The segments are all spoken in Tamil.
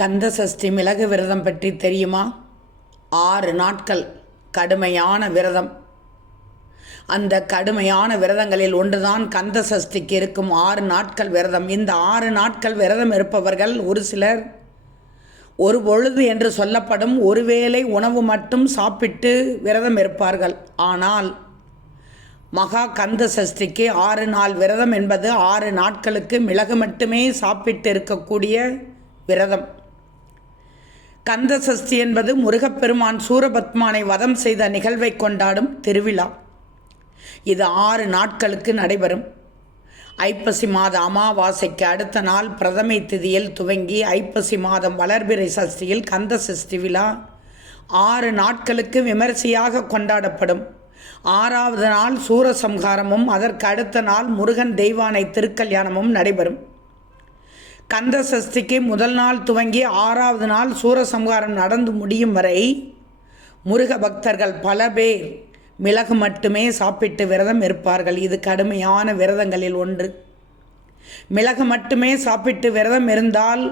கந்த சஷ்டி மிளகு விரதம் பற்றி தெரியுமா? 6 நாட்கள் கடுமையான விரதம். அந்த கடுமையான விரதங்களில் ஒன்றுதான் கந்த சஷ்டிக்கு இருக்கும் 6 நாட்கள் விரதம். இந்த 6 நாட்கள் விரதம் இருப்பவர்கள் ஒரு சிலர் ஒரு பொழுது என்று சொல்லப்படும் ஒருவேளை உணவு மட்டும் சாப்பிட்டு விரதம் இருப்பார்கள். ஆனால் மகா கந்த சஷ்டிக்கு 6 நாள் விரதம் என்பது 6 நாட்களுக்கு மிளகு மட்டுமே சாப்பிட்டு இருக்கக்கூடிய விரதம். கந்த சஷ்டி என்பது முருகப்பெருமான் சூரபத்மானை வதம் செய்த நிகழ்வை கொண்டாடும் திருவிழா. இது 6 நாட்களுக்கு நடைபெறும். ஐப்பசி மாத அமாவாசைக்கு அடுத்த நாள் பிரதமை திதியில் துவங்கி ஐப்பசி மாதம் வளர்பிறை சஷ்டியில் கந்த சஷ்டி விழா 6 நாட்களுக்கு விமரிசையாக கொண்டாடப்படும். 6வது நாள் சூரசம்ஹாரமும் அதற்கு அடுத்த நாள் முருகன் தெய்வானை திருக்கல்யாணமும் நடைபெறும். கந்த சஷ்டிக்கு முதல் நாள் துவங்கி 6வது நாள் சூரசம்ஹாரம் நடந்து முடியும் வரை முருக பக்தர்கள் பல பேர் மிளகு மட்டுமே சாப்பிட்டு விரதம் இருப்பார்கள். இது கடுமையான விரதங்களில் ஒன்று. மிளகு மட்டுமே சாப்பிட்டு விரதம் இருந்தால்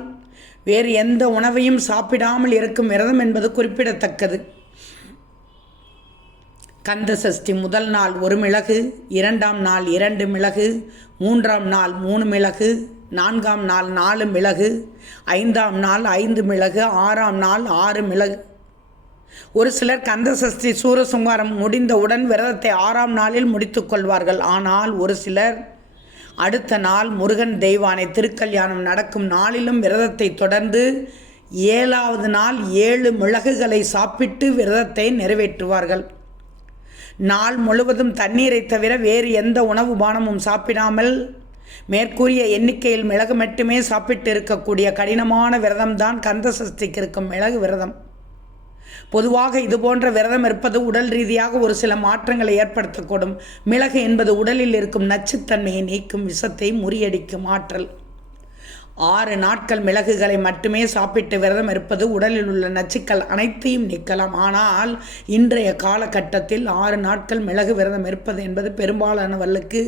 வேறு எந்த உணவையும் சாப்பிடாமல் இருக்கும் விரதம் என்பது குறிப்பிடத்தக்கது. கந்த சஷ்டி முதல் நாள் 1 மிளகு, 2ஆம் நாள் 2 மிளகு, 3ஆம் நாள் 3 மிளகு, 4ஆம் நாள் 4 மிளகு, 5ஆம் நாள் 5 மிளகு, 6ஆம் நாள் 6 மிளகு. ஒரு சிலர் கந்த சஷ்டி சூரசம்ஹாரம் முடிந்தவுடன் விரதத்தை 6ஆம் நாளில் முடித்து கொள்வார்கள். ஆனால் ஒரு சிலர் அடுத்த நாள் முருகன் தெய்வானை திருக்கல்யாணம் நடக்கும் நாளிலும் விரதத்தை தொடர்ந்து 7வது நாள் 7 மிளகுகளை சாப்பிட்டு விரதத்தை நிறைவேற்றுவார்கள். நாள் முழுவதும் தண்ணீரை தவிர வேறு எந்த உணவு பானமும் சாப்பிடாமல் மேற்கூறிய எண்ணிக்கையில் மிளகு மட்டுமே சாப்பிட்டு இருக்கக்கூடிய கடினமான விரதம்தான் கந்த சஷ்டிக்கு இருக்கும் மிளகு விரதம். பொதுவாக இதுபோன்ற விரதம் இருப்பது உடல் ரீதியாக ஒரு சில மாற்றங்களை ஏற்படுத்தக்கூடும். மிளகு என்பது உடலில் இருக்கும் நச்சுத்தன்மையை நீக்கும், விஷத்தை முறியடிக்கும் ஆற்றல். 6 நாட்கள் மிளகுகளை மட்டுமே சாப்பிட்டு விரதம் இருப்பது உடலில் உள்ள நச்சுக்கள் அனைத்தையும் நீக்கலாம். ஆனால் இன்றைய காலகட்டத்தில் 6 நாட்கள் மிளகு விரதம் இருப்பது என்பது பெரும்பாலானவர்களுக்கு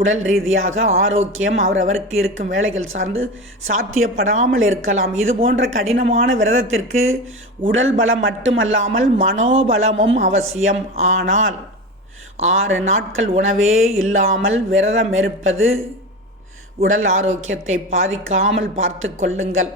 உடல் ரீதியாக ஆரோக்கியம் அவரவருக்கு இருக்கும் வேலைகள் சார்ந்து சாத்தியப்படாமல் இருக்கலாம். இது போன்ற கடினமான விரதத்திற்கு உடல் பலம் மட்டுமல்லாமல் மனோபலமும் அவசியம். ஆனால் 6 நாட்கள் உணவே இல்லாமல் விரதம் இருப்பது உடல் ஆரோக்கியத்தை பாதிக்காமல் பார்த்து கொள்ளுங்கள்.